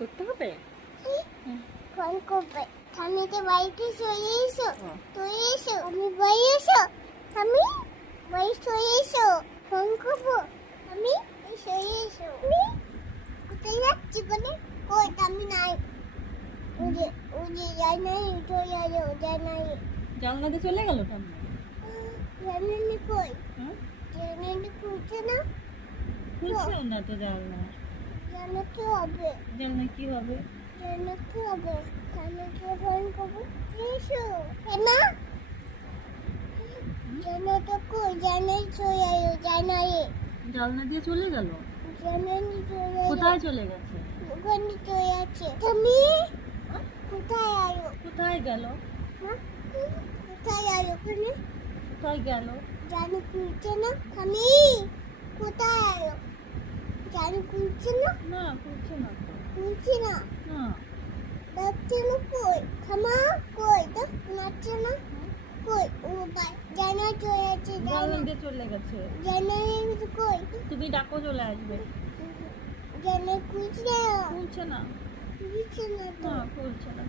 করতে হবে? ফোন করবে। আমি তো বাড়িতে চলে এসো। তুই এসো। আমি বাড়ি এসো। আমি বাড়ি চলে এসো। ফোন করবো। আমি চলে এসো। আমি কোথায় যাচ্ছি বলে? কই আমি নাই। ওই যে জানাই চলে এলো জানাই। জানলা দিয়ে চলে গেল টাম্মি। জানাই কই? হ্যাঁ? জানাই খুলছে না। খুলছে না তো জানলা। জানা কি হবে? জানলা কি হবে? জানা কি হবে? কানাকে ফোন করবো। এসো। না জানা তো কই? জানাই চলে এলো জানাই। জানলা দিয়ে চলে গেল? জানাই চলে এলো। কোথায় চলে গেছে? ওখানে চলে আছে। তুমি হ্যাঁ? কোথায় আলো? কোথায় গেল? হ্যাঁ? কোথায় আলো ওখানে? কোথায় গেল? জানি খুলছে না। আমি কোথায় আলো? জানি খুলছে না। না খুলছে না তো। খুলছে না। না। ডাকছে না কই? থামা কই? তো নাচছে না। কই? ও ভাই জানা চলে আছে। জানলা দিয়ে চলে গেছে। জানা কই? তুমি ডাকো চলে আসবে। জানা খুলছে না। খুলছে না। খুলছে না তো। না খুলছে না।